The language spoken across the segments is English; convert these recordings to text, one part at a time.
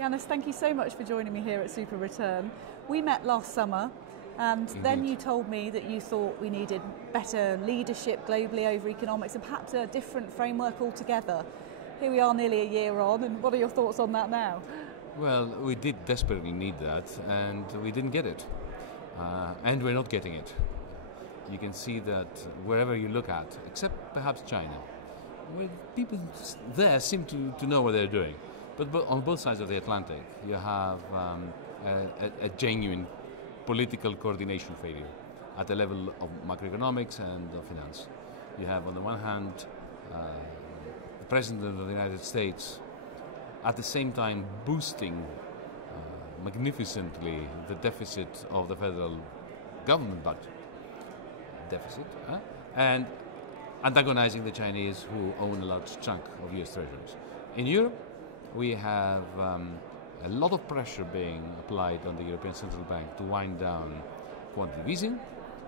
Yanis, thank you so much for joining me here at Super Return. We met last summer, and then you told me that you thought we needed better leadership globally over economics and perhaps a different framework altogether. Here we are nearly a year on, and what are your thoughts on that now? Well, we did desperately need that, and we didn't get it. And we're not getting it. You can see that wherever you look at, except perhaps China, where people there seem to know what they're doing. But on both sides of the Atlantic, you have a genuine political coordination failure at the level of macroeconomics and of finance. You have, on the one hand, the President of the United States at the same time boosting magnificently the deficit of the federal government budget deficit, and antagonizing the Chinese, who own a large chunk of US treasuries. In Europe, we have a lot of pressure being applied on the European Central Bank to wind down quantitative easing,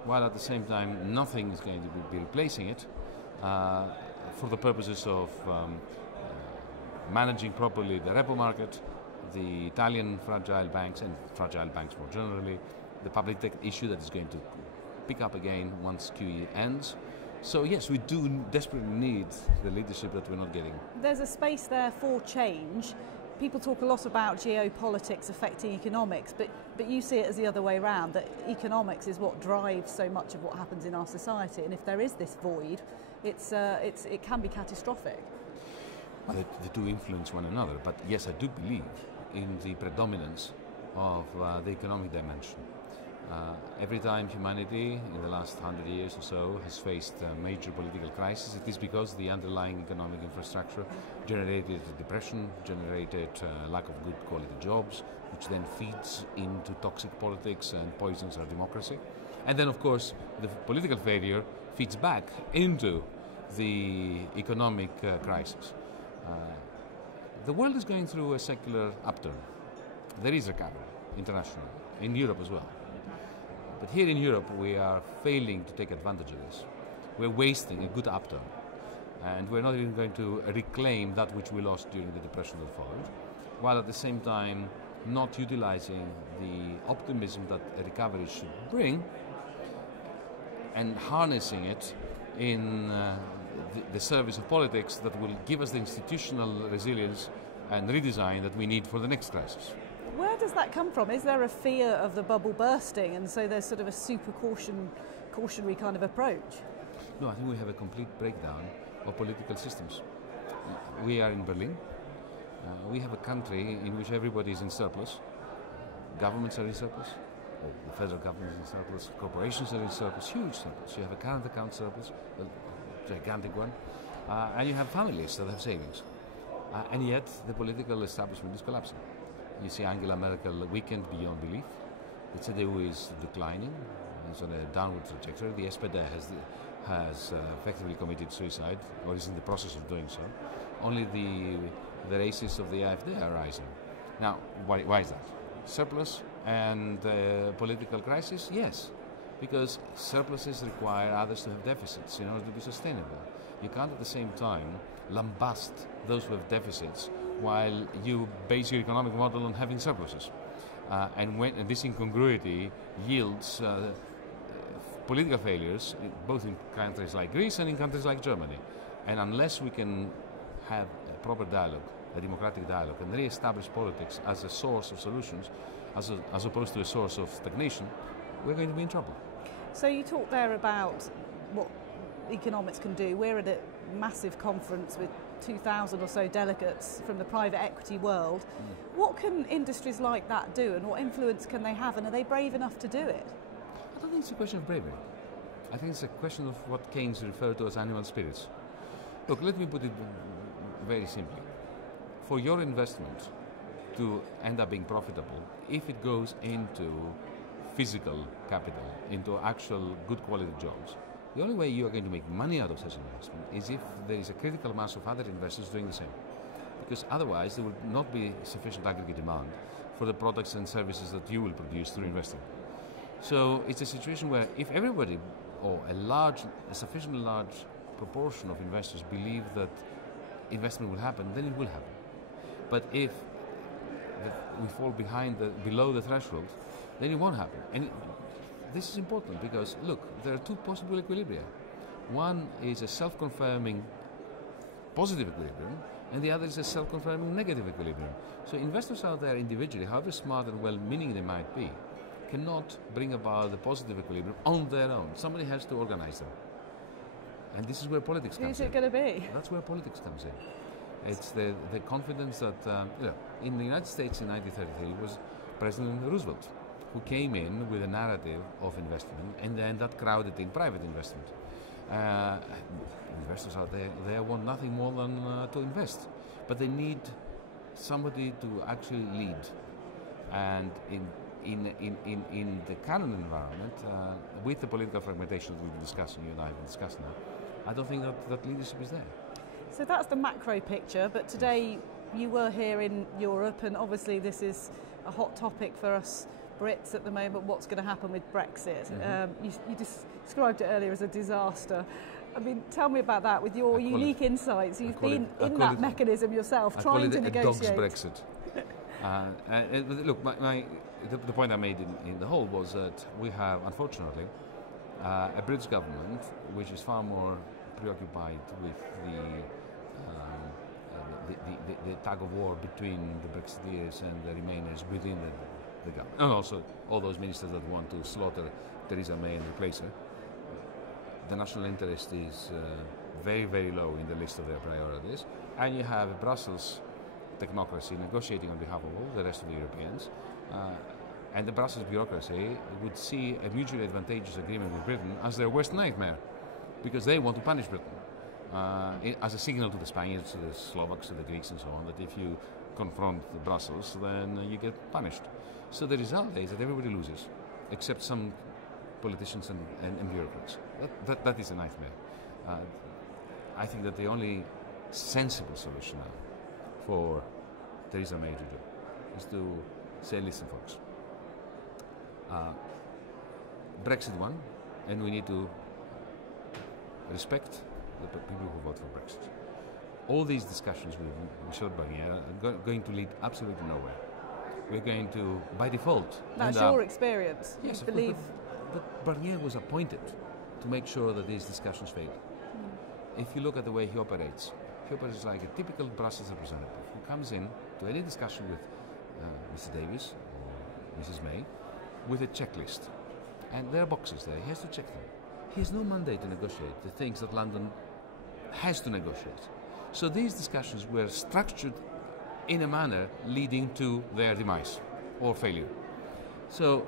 while at the same time nothing is going to be replacing it for the purposes of managing properly the repo market, the Italian fragile banks, and fragile banks more generally, the public debt issue that is going to pick up again once QE ends. So yes, we do desperately need the leadership that we're not getting. There's a space there for change. People talk a lot about geopolitics affecting economics, but you see it as the other way around, that economics is what drives so much of what happens in our society, and if there is this void, it can be catastrophic. Well, the two influence one another, but yes, I do believe in the predominance of the economic dimension. Every time humanity in the last 100 years or so has faced a major political crisis, it is because the underlying economic infrastructure generated depression, generated lack of good quality jobs, which then feeds into toxic politics and poisons our democracy. And then, of course, the political failure feeds back into the economic crisis. The world is going through a secular upturn. There is recovery internationally, in Europe as well. But here in Europe, we are failing to take advantage of this. We're wasting a good upturn. And we're not even going to reclaim that which we lost during the depression that followed, while at the same time not utilizing the optimism that a recovery should bring and harnessing it in the service of politics that will give us the institutional resilience and redesign that we need for the next crisis. Where does that come from? Is there a fear of the bubble bursting, and so there's sort of a super cautionary kind of approach? No, I think we have a complete breakdown of political systems. We are in Berlin. We have a country in which everybody is in surplus. Governments are in surplus. The federal government is in surplus. Corporations are in surplus. Huge surplus. You have a current account surplus, a gigantic one, and you have families that have savings. And yet the political establishment is collapsing. You see Angela Merkel weakened beyond belief. The CDU is declining. It's on a downward trajectory. The SPD has effectively committed suicide, or is in the process of doing so. Only the races of the AfD are rising. Now, why is that? Surplus and political crisis? Yes, because surpluses require others to have deficits in order to be sustainable. You can't at the same time lambast those who have deficits while you base your economic model on having surpluses. And this incongruity yields political failures, both in countries like Greece and in countries like Germany. And unless we can have a proper dialogue, a democratic dialogue, and re-establish politics as a source of solutions, as opposed to a source of stagnation, we're going to be in trouble. So you talked there about what economics can do. We're at a massive conference with 2,000 or so delegates from the private equity world. What can industries like that do, and what influence can they have, and are they brave enough to do it? I don't think it's a question of bravery. I think it's a question of what Keynes referred to as animal spirits. Look, let me put it very simply. For your investment to end up being profitable, if it goes into physical capital, into actual good quality jobs, the only way you are going to make money out of such investment is if there is a critical mass of other investors doing the same. Because otherwise there will not be sufficient aggregate demand for the products and services that you will produce through investing. So it's a situation where if everybody, or a sufficiently large proportion of investors believe that investment will happen, then it will happen. But if we fall below the threshold, then it won't happen. And this is important because, look, there are two possible equilibria. One is a self-confirming positive equilibrium, and the other is a self-confirming negative equilibrium. So investors out there individually, however smart and well-meaning they might be, cannot bring about the positive equilibrium on their own. Somebody has to organize them. And this is where politics comes in. Who's it going to be? That's where politics comes in. It's the confidence that, in the United States in 1933 was President Roosevelt, who came in with a narrative of investment, and then that crowded in private investment. Investors out there want nothing more than to invest, but they need somebody to actually lead. And in the current environment, with the political fragmentation that we've been discussing, you and I have been discussing now, I don't think that leadership is there. So that's the macro picture, but today you were here in Europe, and obviously this is a hot topic for us Brits at the moment, what's going to happen with Brexit. Mm-hmm. You described it earlier as a disaster. I mean, tell me about that with your unique insights. You've been in that mechanism yourself, trying to negotiate. A dog's Brexit. Look, the point I made in the whole was that we have, unfortunately, a British government which is far more preoccupied with the tug of war between the Brexiteers and the Remainers within the government, and also all those ministers that want to slaughter Theresa May and replace her. The national interest is very, very low in the list of their priorities, and you have a Brussels technocracy negotiating on behalf of all the rest of the Europeans, and the Brussels bureaucracy would see a mutually advantageous agreement with Britain as their worst nightmare, because they want to punish Britain as a signal to the Spaniards, to the Slovaks, to the Greeks and so on, that if you confront the Brussels, then you get punished. So the result is that everybody loses, except some politicians and bureaucrats. That is a nightmare. I think that the only sensible solution now for Theresa May to do is to say, listen, folks, Brexit won, and we need to respect the people who vote for Brexit. All these discussions with Michel Barnier are going to lead absolutely nowhere. We're going to, by default... That's your experience, yes, you believe... But Barnier was appointed to make sure that these discussions fail. If you look at the way he operates like a typical Brussels representative who comes in to any discussion with Mr. Davis or Mrs. May with a checklist. And there are boxes there, he has to check them. He has no mandate to negotiate the things that London has to negotiate. So these discussions were structured in a manner leading to their demise or failure. So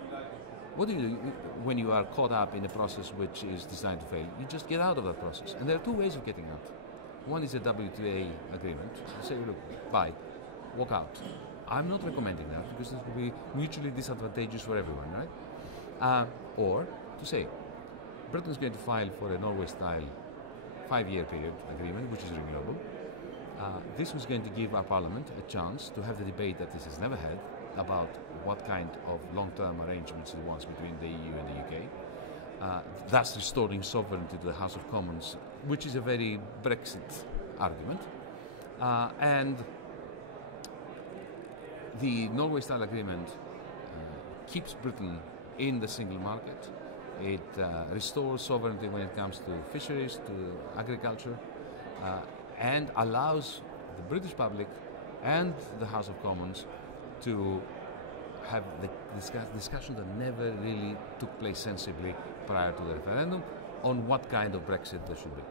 what do you do when you are caught up in a process which is designed to fail? You just get out of that process. And there are two ways of getting out. One is a WTA agreement. You say, look, bye, walk out. I'm not recommending that because it will be mutually disadvantageous for everyone, right? Or to say, Britain is going to file for a Norway-style 5-year period agreement, which is renewable. This was going to give our Parliament a chance to have the debate that this has never had about what kind of long-term arrangements it wants between the EU and the UK, thus restoring sovereignty to the House of Commons, which is a very Brexit argument. And the Norway-style agreement keeps Britain in the single market. It restores sovereignty when it comes to fisheries, to agriculture, and allows the British public and the House of Commons to have the discussion that never really took place sensibly prior to the referendum on what kind of Brexit there should be.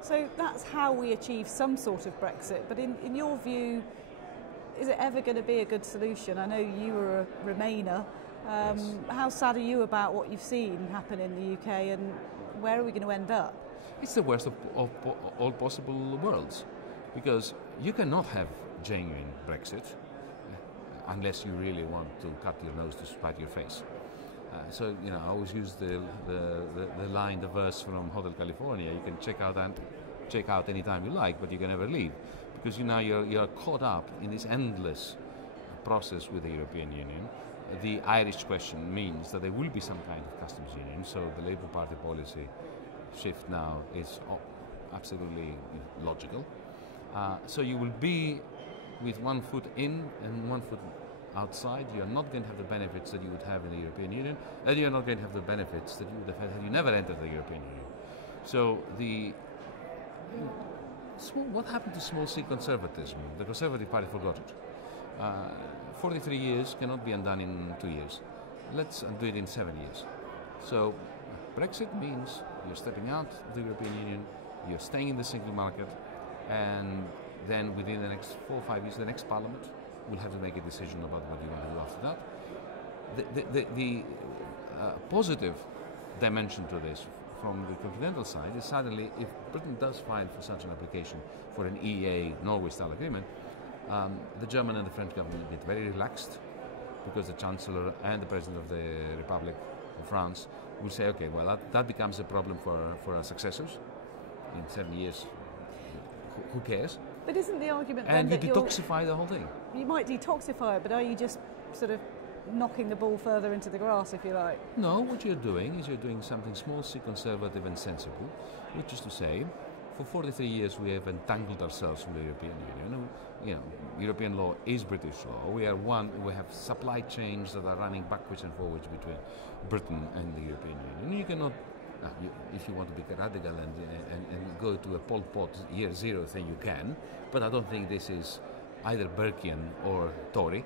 So that's how we achieve some sort of Brexit, but in your view, is it ever going to be a good solution? I know you were a Remainer. Yes. How sad are you about what you've seen happen in the UK, and where are we going to end up? It's the worst of all possible worlds, because you cannot have genuine Brexit unless you really want to cut your nose to spite your face. So, you know, I always use the line, the verse from Hotel California. You can check out anytime you like, but you can never leave, because you're caught up in this endless process with the European Union. The Irish question means that there will be some kind of customs union, so the Labour Party policy shift now is absolutely logical. So you will be with one foot in and one foot outside, you are not going to have the benefits that you would have in the European Union, and you are not going to have the benefits that you would have had you never entered the European Union. So what happened to small C conservatism? The Conservative Party forgot it. 43 years cannot be undone in 2 years. Let's undo it in 7 years. So Brexit means you're stepping out of the European Union, you're staying in the single market, and then within the next 4 or 5 years, the next Parliament will have to make a decision about what you want to do after that. The positive dimension to this from the continental side is suddenly, if Britain does file for such an application for an EEA Norway-style agreement, the German and the French government get very relaxed, because the Chancellor and the President of the Republic of France will say, okay, well, that becomes a problem for our successors. In 7 years, who cares? But isn't the argument then that you detoxify the whole thing? You might detoxify it, but are you just sort of knocking the ball further into the grass, if you like? No, what you're doing is you're doing something small, C, conservative and sensible, which is to say, for 43 years we have entangled ourselves from the European Union. You know, European law is British law. We have supply chains that are running backwards and forwards between Britain and the European Union. You cannot, if you want to be radical and go to a Pol Pot year zero thing, you can, but I don't think this is either Burkean or Tory,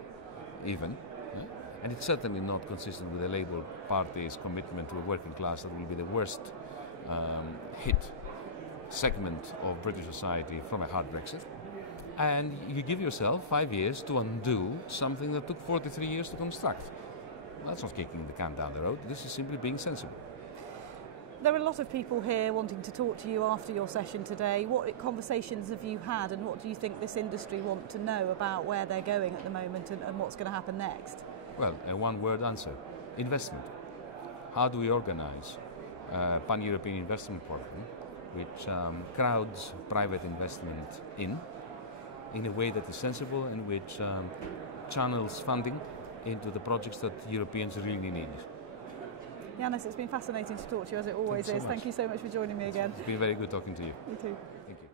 even. And it's certainly not consistent with the Labour Party's commitment to a working class that will be the worst hit segment of British society from a hard Brexit. And you give yourself 5 years to undo something that took 43 years to construct. That's not kicking the can down the road. This is simply being sensible. There are a lot of people here wanting to talk to you after your session today. What conversations have you had, and what do you think this industry want to know about where they're going at the moment and what's going to happen next? Well, a one-word answer: investment. How do we organize a pan-European investment program which crowds private investment in a way that is sensible and which channels funding into the projects that Europeans really need? Yanis, it's been fascinating to talk to you, as it always is. Thank you so much for joining me again. It's been very good talking to you. You too. Thank you.